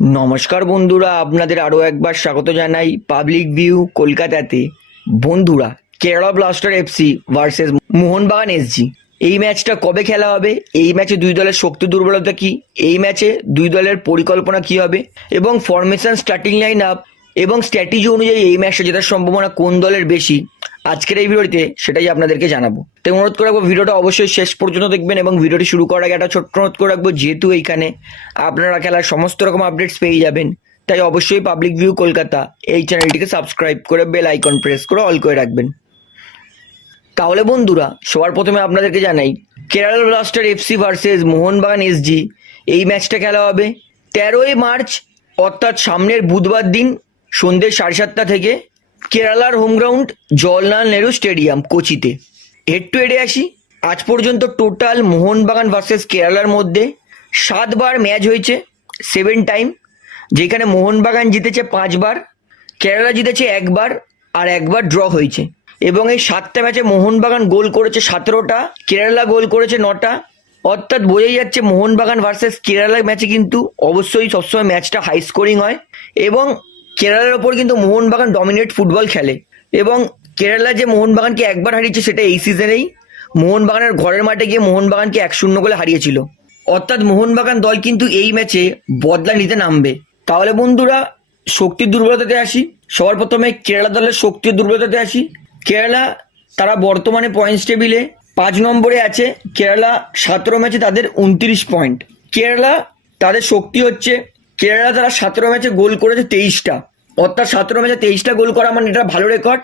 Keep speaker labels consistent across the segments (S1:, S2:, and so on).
S1: নমস্কার বন্ধুরা, আপনাদের আরও একবার স্বাগত জানাই পাবলিক ভিউ কলকাতাতে। বন্ধুরা Kerala Blaster FC versus Mohun Bagan SG এই ম্যাচটা কবে খেলা হবে? এই ম্যাচে দুই দলের শক্তি দুর্বলতা কি? এই ম্যাচে দুই দলের পরিকল্পনা কি হবে? এবং ফরমেশন স্টার্টিং লাইন আপ এবং স্ট্র্যাটেজি অনুযায়ী এই ম্যাচটা জেতার সম্ভাবনা কোন দলের বেশি? আজকের এই ভিডিওতে সেটাই আপনাদেরকে জানাব। তাই অনুরোধ করে রাখব, ভিডিওটা অবশ্যই শেষ পর্যন্ত দেখবেন এবং ভিডিওটি শুরু করার আগে একটা ছোট্ট অনুরোধ করে রাখব, যেহেতু এইখানে আপনারা খেলার সমস্ত রকম আপডেটস পেয়ে যাবেন, তাই অবশ্যই পাবলিক ভিউ কলকাতা এই চ্যানেলটিকে সাবস্ক্রাইব করে বেল আইকন প্রেস করে অল করে রাখবেন। তাহলে বন্ধুরা, সবার প্রথমে আপনাদেরকে জানাই, Kerala Blaster FC versus Mohun Bagan SG এই ম্যাচটা খেলা হবে তেরোই মার্চ, অর্থাৎ সামনের বুধবার দিন সন্ধ্যে সাড়ে সাতটা থেকে কেরালার home ground Jawaharlal Nehru stadium, কোচিতে। Head to হেডে আসি। আজ পর্যন্ত টোটাল মোহনবাগান ভার্সেস কেরালার মধ্যে সাতবার ম্যাচ হয়েছে, সেভেন টাইম। যেখানে মোহনবাগান জিতেছে পাঁচবার, কেরালা জিতেছে একবার আর একবার ড্র হয়েছে। এবং এই সাতটা ম্যাচে মোহনবাগান গোল করেছে সতেরোটা, কেরালা গোল করেছে নটা। অর্থাৎ বোঝাই যাচ্ছে মোহনবাগান ভার্সেস কেরালা ম্যাচে কিন্তু অবশ্যই সবসময় ম্যাচটা হাই স্কোরিং হয়। এবং কেরালার ওপর কিন্তু মোহনবাগান ডমিনেট ফুটবল খেলে। এবং কেরালা যে মোহনবাগানকে একবার হারিয়েছে সেটা এই সিজনেই মোহনবাগানের ঘরের মাঠে গিয়ে মোহনবাগানকে এক শূন্য গোলে হারিয়েছিল। অর্থাৎ মোহনবাগান দল কিন্তু এই ম্যাচে বদলা নিতে নামবে। তাহলে বন্ধুরা, শক্তির দুর্বলতাতে আসি। সবার প্রথমে কেরালা দলের শক্তির দুর্বলতাতে আসি। কেরালা তারা বর্তমানে পয়েন্টস টেবিলে পাঁচ নম্বরে আছে। কেরালা সতেরো ম্যাচে তাদের উনত্রিশ পয়েন্ট কেরালা তাদের শক্তি হচ্ছে কেরালা তারা সতেরো ম্যাচে গোল করেছে তেইশটা। অর্থাৎ সতেরো ম্যাচে তেইশটা গোল করা মানে এটা ভালো রেকর্ড।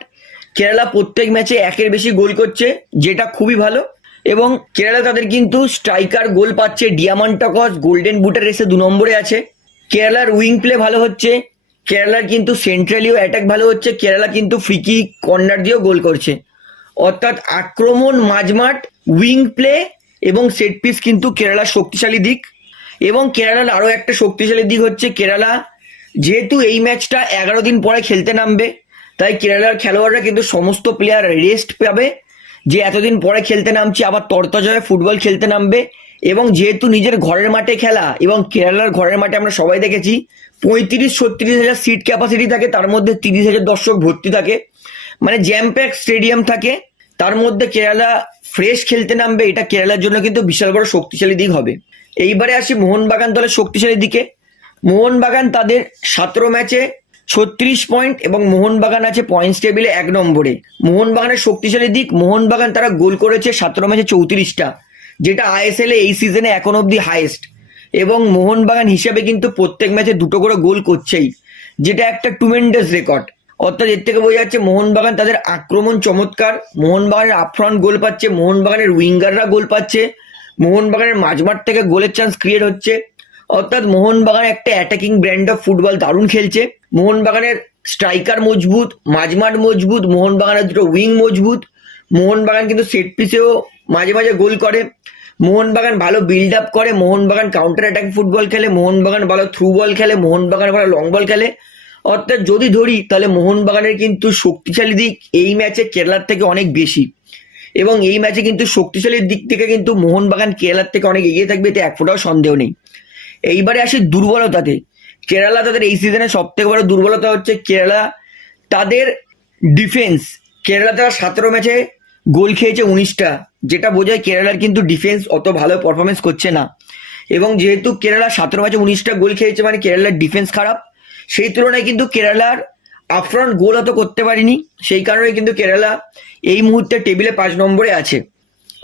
S1: কেরালা প্রত্যেক ম্যাচে একের বেশি গোল করছে, যেটা খুবই ভালো। এবং কেরালা তাদের কিন্তু স্ট্রাইকার গোল পাচ্ছে ডিয়ামান্টাকস, গোল্ডেন বুটের রেসে দু নম্বরে আছে। কেরালার উইং প্লে ভালো হচ্ছে, কেরালার কিন্তু সেন্ট্রালিও অ্যাটাক ভালো হচ্ছে, কেরালা কিন্তু ফ্রিকি কর্নার দিয়েও গোল করছে। অর্থাৎ আক্রমণ মাঝমাঠ, উইং প্লে এবং সেট পিস কিন্তু কেরালার শক্তিশালী দিক। এবং কেরালার আরও একটা শক্তিশালী দিক হচ্ছে কেরালা। যেহেতু এই ম্যাচটা এগারো দিন পরে খেলতে নামবে, তাই কেরালার খেলোয়াড়রা কিন্তু সমস্ত প্লেয়ার রেস্ট পাবে। যে এতদিন পরে খেলতে নামছি, আবার তরতাজা ফুটবল খেলতে নামবে। এবং যেহেতু নিজের ঘরের মাঠে খেলা, এবং কেরালার ঘরের মাঠে আমরা সবাই দেখেছি, পঁয়ত্রিশ, ছত্রিশ হাজার সিট ক্যাপাসিটি থাকে, তার মধ্যে তিরিশ হাজার দর্শক ভর্তি থাকে। মানে জ্যাম প্যাক স্টেডিয়াম থাকে, তার মধ্যে কেরালা ফ্রেশ খেলতে নামবে, এটা কেরালার জন্য কিন্তু বিশাল বড় শক্তিশালী দিক হবে। এইবারে আসি মোহনবাগান দলের শক্তিশালী দিকে। মোহনবাগান তাদের সতেরো ম্যাচে ছত্রিশ পয়েন্ট এবং মোহনবাগান আছে পয়েন্টস টেবিলে এক নম্বরে। মোহনবাগানের শক্তিশালী দিক, মোহনবাগান তারা গোল করেছে সতেরো ম্যাচে চৌত্রিশটা, যেটা আইএসএল এই সিজনে এখন অব্দি হাইয়েস্ট এবং মোহনবাগান হিসাবে কিন্তু প্রত্যেক ম্যাচে দুটো করে গোল করছেই, যেটা একটা টুমেন্ডাস রেকর্ড অর্থাৎ এর থেকে বোঝা যাচ্ছে মোহনবাগান তাদের আক্রমণ চমৎকার, মোহনবাগানের আপফ্রন্ট গোল পাচ্ছে, মোহনবাগানের উইঙ্গাররা গোল পাচ্ছে মোহনবাগানের মাঝমাঠ থেকে গোলের চান্স ক্রিয়েট হচ্ছে। অর্থাৎ মোহনবাগান একটা অ্যাটাকিং ব্র্যান্ড অফ ফুটবল দারুণ খেলছে। মোহনবাগানের স্ট্রাইকার মজবুত, মাঝমাঠ মজবুত, মোহনবাগানের দুটো উইং মজবুত। মোহনবাগান কিন্তু সেট পিসেও মাঝে মাঝে গোল করে। মোহনবাগান ভালো বিল্ড আপ করে। মোহনবাগান কাউন্টার অ্যাটাক ফুটবল খেলে। মোহনবাগান ভালো থ্রু বল খেলে। মোহনবাগান ভালো লং বল খেলে। অর্থাৎ যদি ধরি, তাহলে মোহনবাগানের কিন্তু শক্তিশালী দিক এই ম্যাচে কেরালার থেকে অনেক বেশি। এবং এই ম্যাচে কিন্তু শক্তিশালীর দিক থেকে কিন্তু মোহনবাগান কেরালার থেকে অনেক এগিয়ে থাকবে এতে এক ফোটাও সন্দেহ নেই। এইবারে আসি দুর্বলতাতে। কেরালা তাদের এই সিজনে সব থেকে বড় দুর্বলতা হচ্ছে কেরালা তাদের ডিফেন্স কেরালা তারা সতেরো ম্যাচে গোল খেয়েছে উনিশটা, যেটা বোঝায় কেরালার কিন্তু ডিফেন্স অত ভালো পারফরমেন্স করছে না। এবং যেহেতু কেরালা সতেরো ম্যাচে উনিশটা গোল খেয়েছে মানে কেরালার ডিফেন্স খারাপ, সেই তুলনায় কিন্তু কেরালার আফ্রন্ট গোল অত করতে পারিনি। সেই কারণে কিন্তু কেরালা এই মুহূর্তে টেবিলে পাঁচ নম্বরে আছে।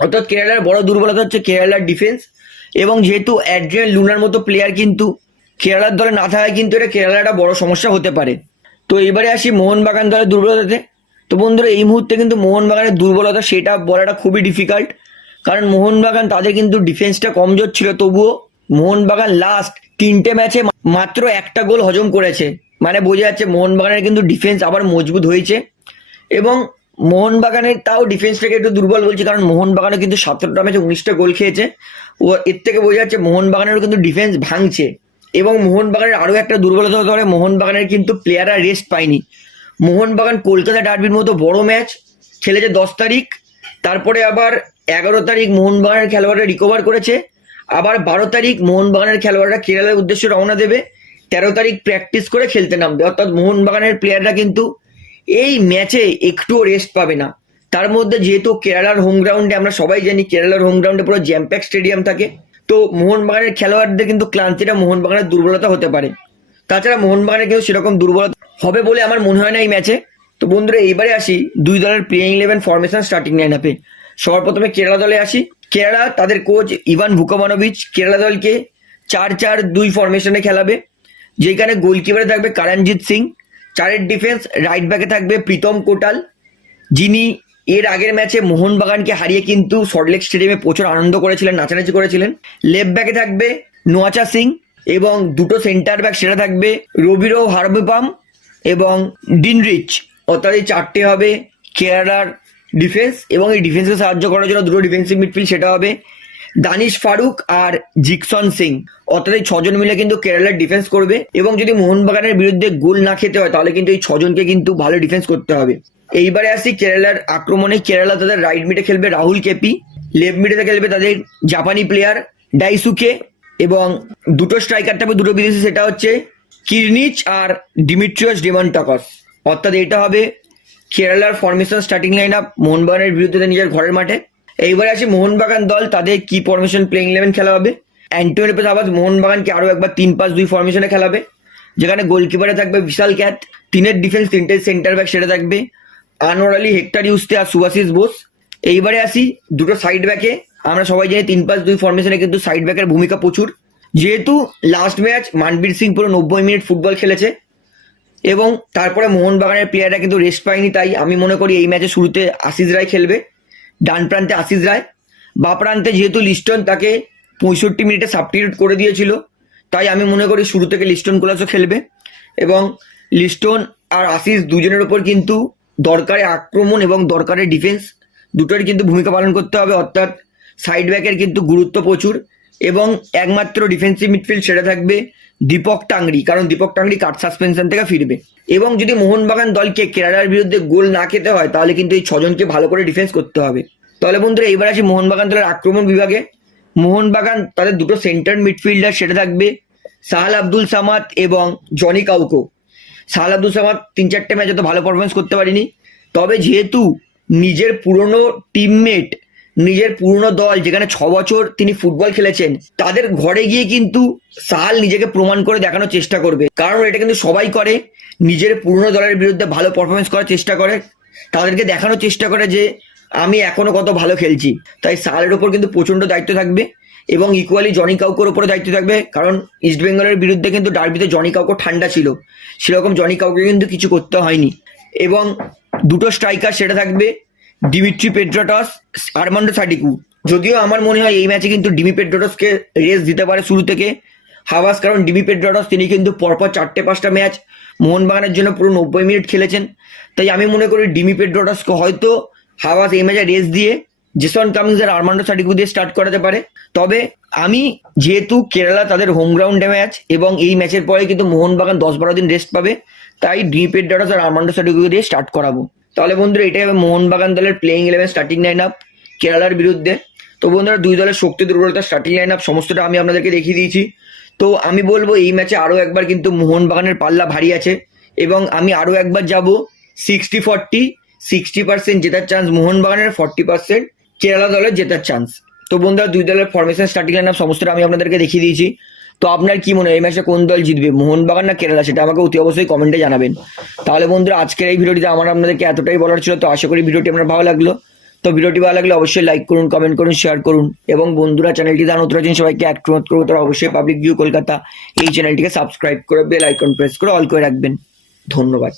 S1: অর্থাৎ কেরালার বড় দুর্বলতা হচ্ছে কেরালার ডিফেন্স এবং যেহেতু অ্যাড্রিয়ান লুনার মতো প্লেয়ার কিন্তু কেরালার দলে না থাকায় কিন্তু এটা কেরালার একটা বড় সমস্যা হতে পারে। তো এবারে আসি মোহনবাগান দলের দুর্বলতাতে। তো বন্ধুরা, এই মুহূর্তে কিন্তু মোহনবাগানের দুর্বলতা সেটা বলাটা খুবই ডিফিকাল্ট কারণ মোহনবাগান তাদের কিন্তু ডিফেন্সটা কমজোর ছিল, তবুও মোহনবাগান লাস্ট তিনটে ম্যাচে মাত্র একটা গোল হজম করেছে। মানে বোঝা যাচ্ছে মোহনবাগানের কিন্তু ডিফেন্স আবার মজবুত হয়েছে। এবং মোহনবাগানের তাও ডিফেন্সটাকে একটু দুর্বল বলছি, কারণ মোহনবাগানও কিন্তু সতেরোটা ম্যাচে উনিশটা গোল খেয়েছে। ও, এর থেকে বোঝা যাচ্ছে মোহনবাগানেরও কিন্তু ডিফেন্স ভাঙছে। এবং মোহনবাগানের আরও একটা দুর্বলতা হতে পারে, মোহনবাগানের কিন্তু প্লেয়াররা রেস্ট পায়নি। মোহনবাগান কলকাতা ডার্বির মতো বড় ম্যাচ খেলেছে দশ তারিখ, তারপরে আবার এগারো তারিখ মোহনবাগানের খেলোয়াড়রা রিকভার করেছে, আবার বারো তারিখ মোহনবাগানের খেলোয়াড়রা কেরালার উদ্দেশ্যে রওনা দেবে। তেরো তারিখ প্র্যাকটিস করে খেলতে নামবে। অর্থাৎ মোহনবাগানের প্লেয়াররা কিন্তু এই ম্যাচে একটুও রেস্ট পাবে না। তার মধ্যে যেহেতু কেরালার হোম গ্রাউন্ডে আমরা সবাই জানি কেরালার হোম গ্রাউন্ডে পুরো জ্যাম্প্যাক স্টেডিয়াম থাকে। তো মোহনবাগানের খেলোয়াড়দের কিন্তু ক্লান্তিটা মোহনবাগানের দুর্বলতা হতে পারে। তাছাড়া মোহনবাগানের কিন্তু সেরকম দুর্বলতা হবে বলে আমার মনে হয় না এই ম্যাচে তো বন্ধুরা, এইবারে আসি। দুই দলের playing eleven formation starting line আপে সবার প্রথমে কেরালা দলে আসি। কেরালা, তাদের কোচ ইভান ভুকমানোভিচ। কেরালা দলকে চার চার দুই ফরমেশনে খেলাবে। যেখানে গোলকিপারে থাকবে কারণজিৎ সিং, চারের ডিফেন্স রাইট ব্যাকে থাকবে প্রীতম কোটাল, যিনি এর আগের ম্যাচে মোহনবাগানকে হারিয়ে কিন্তু সল্টলেক স্টেডিয়ামে প্রচুর আনন্দ করেছিলেন, নাচানাচি করেছিলেন। লেফট ব্যাকে থাকবে নোয়াচা সিং এবং দুটো সেন্টার ব্যাক সেটা থাকবে রবিরো হারবিপাম এবং ডিনরিচ। অর্থাৎ এই চারটে হবে কেরালার ডিফেন্স এবং এই ডিফেন্সকে সাহায্য করার জন্য দুটো ডিফেন্সিভ মিডফিল্ড সেটা হবে। দানিশ ফারুক আর জিকসন সিং। অর্থাৎ এই ছজন মিলে কিন্তু কেরালার ডিফেন্স করবে এবং যদি মোহনবাগানের বিরুদ্ধে গোল না খেতে হয়, তাহলে কিন্তু এই ছজনকে কিন্তু ভালো ডিফেন্স করতে হবে। এইবারে আসি কেরালার আক্রমণে। কেরালা তাদের রাইট মিডে খেলবে রাহুল কেপি। লেফট মিডে খেলবে তাদের জাপানি প্লেয়ার ডাইসুকে এবং দুটো স্ট্রাইকার থাকবে, দুটো বিদেশি, সেটা হচ্ছে কিরনিচ আর ডিমিট্রিয়াস ডেমন্টাকস। অর্থাৎ এটা হবে কেরালার ফরমেশন স্টার্টিং লাইন আপ মোহনবাগানের বিরুদ্ধে নিজের ঘরের মাঠে। এইবারে আসি মোহনবাগান দল, তাদের কি ফরমেশন প্লেইং ইলেভেন খেলা হবে? অ্যান্টোনি পেস আবাস মোহনবাগানকে আরও একবার তিন পাঁচ দুই ফরমেশনে খেলাবে। যেখানে গোলকিপারে থাকবে বিশাল ক্যাথ তিনের ডিফেন্স তিনটে সেন্টার ব্যাক সেটা থাকবে। আনোয়ার আলী, হেক্টর ইউস্তে আর সুভাশিস বোস। এইবারে আসি দুটো সাইড ব্যাকে আমরা সবাই জানি তিন পাঁচ দুই ফরমেশনে কিন্তু সাইড ব্যাকের ভূমিকা প্রচুর। যেহেতু লাস্ট ম্যাচ মানবীর সিং পুরো নব্বই মিনিট ফুটবল খেলেছে। এবং তারপরে মোহনবাগানের প্লেয়াররা কিন্তু রেস্ট পায়নি, তাই আমি মনে করি এই ম্যাচে শুরুতে আশিস রায় খেলবে। ডান প্রান্তে আশিস রায়, বা প্রান্তে যেহেতু লিস্টন, তাকে পঁয়ষট্টি মিনিটে সাবস্টিটিউট করে দিয়েছিল। তাই আমি মনে করি শুরু থেকে লিস্টন কোলাসও খেলবে। এবং লিস্টন আর আশিস দুজনের ওপর কিন্তু দরকারে আক্রমণ এবং দরকারে ডিফেন্স দুটোরই কিন্তু ভূমিকা পালন করতে হবে। অর্থাৎ সাইড ব্যাকের কিন্তু গুরুত্ব প্রচুর এবং একমাত্র ডিফেন্সিভ মিডফিল্ড সেটা থাকবে দীপক টাংরি, কারণ দীপক টাংরি কাট সাসপেনশন থেকে ফিরবে। এবং যদি মোহনবাগান দলকে কেরালার বিরুদ্ধে গোল না খেতে হয়, তাহলে কিন্তু এই ছজনকে ভালো করে ডিফেন্স করতে হবে। তাহলে বন্ধুরা, এবার আসি মোহনবাগান দলের আক্রমণ বিভাগে। মোহনবাগান তাদের দুটো সেন্টার মিডফিল্ডার সেটা থাকবে, সাহাল আব্দুল সামাদ এবং জনি কাউকো। সাহাল আব্দুল সামাদ তিন চারটে ম্যাচে তো ভালো পারফরমেন্স করতে পারিনি। তবে যেহেতু নিজের পুরনো টিমমেট নিজের পুরনো দল, যেখানে ছ বছর তিনি ফুটবল খেলেছেন, তাদের ঘরে গিয়ে কিন্তু সাহাল নিজেকে প্রমাণ করে দেখানোর চেষ্টা করবে। কারণ এটা কিন্তু সবাই করে, নিজের পুরনো দলের বিরুদ্ধে ভালো পারফরমেন্স করার চেষ্টা করে, তাদেরকে দেখানোর চেষ্টা করে যে, আমি এখনও কত ভালো খেলছি। তাই সাহালের ওপর কিন্তু প্রচণ্ড দায়িত্ব থাকবে এবং ইকুয়ালি জনি কাউকোর ওপরে দায়িত্ব থাকবে, কারণ ইস্ট বেঙ্গলের বিরুদ্ধে কিন্তু ডার্বিতে জনি কাউকো ঠান্ডা ছিল। সেরকম জনি কাউকে কিন্তু কিছু করতে হয়নি। এবং দুটো স্ট্রাইকার সেটা থাকবে ডিমিট্রি পেড্রাটস আরমান্ডো সাডিকু যদিও আমার মনে হয় এই ম্যাচে কিন্তু ডিমি পেড্রাটসকে রেস দিতে পারে শুরু থেকে। হাওয়াস কারণ ডিমি পেড্রাটস তিনি কিন্তু পরপর চারটে পাঁচটা ম্যাচ মোহনবাগানের জন্য পুরো নব্বই মিনিট খেলেছেন। তাই আমি মনে করি ডিমি পেড্রাটসকে হয়তো হাওয়াস এই ম্যাচে রেস দিয়ে জেসন কামিংস আর আরমান্ডো সাডিকু দিয়ে স্টার্ট করাতে পারে। তবে আমি যেহেতু কেরালা তাদের হোম গ্রাউন্ডে ম্যাচ এবং এই ম্যাচের পরে কিন্তু মোহনবাগান দশ বারো দিন রেস্ট পাবে, তাই ডিমি পেড্রাটস আর আরমান্ডো সাডিকুকে দিয়ে স্টার্ট করাবো। তাহলে বন্ধুরা, এটাই হবে মোহনবাগান দলের playing eleven starting line up কেরালার বিরুদ্ধে। তো বন্ধুরা, দুই দলের শক্তি দুর্বলতা স্টার্টিং লাইন আপ সমস্তটা আমি আপনাদেরকে দেখিয়ে দিয়েছি। তো আমি বলব, এই ম্যাচে আরও একবার কিন্তু মোহনবাগানের পাল্লা ভারী আছে এবং আমি আরও একবার যাব সিক্সটি ফর্টি সিক্সটি পার্সেন্ট জেতার চান্স মোহনবাগানের ফর্টি পার্সেন্ট কেরালা দলের জেতার চান্স তো বন্ধুরা, দুই দলের ফরমেশন স্টার্টিং লাইন আপ সমস্তটা আমি আপনাদেরকে দেখিয়ে দিয়েছি। তো আপনার কি মনে হয়, এই ম্যাচে কোন দল জিতবে, মোহনবাগান না কেরালা? সেটা আমাকে অতি অবশ্যই কমেন্টে জানাবেন। তাহলে বন্ধুরা, আজকের এই ভিডিওটিতে আমার আপনাদেরকে এতটাই বলার ছিল, তো আশা করি ভিডিওটি আপনার ভালো লাগল। তো ভিডিওটি ভালো লাগলে অবশ্যই লাইক করুন কমেন্ট করুন শেয়ার করুন। এবং বন্ধুরা, চ্যানেলটি দান উত্তর আছেন, সবাইকে অ্যাক্ট করব, তারা অবশ্যই পাবলিক ভিউ কলকাতা এই চ্যানেলটিকে সাবস্ক্রাইব করে বেল আইকন প্রেস করে অল করে রাখবেন। ধন্যবাদ।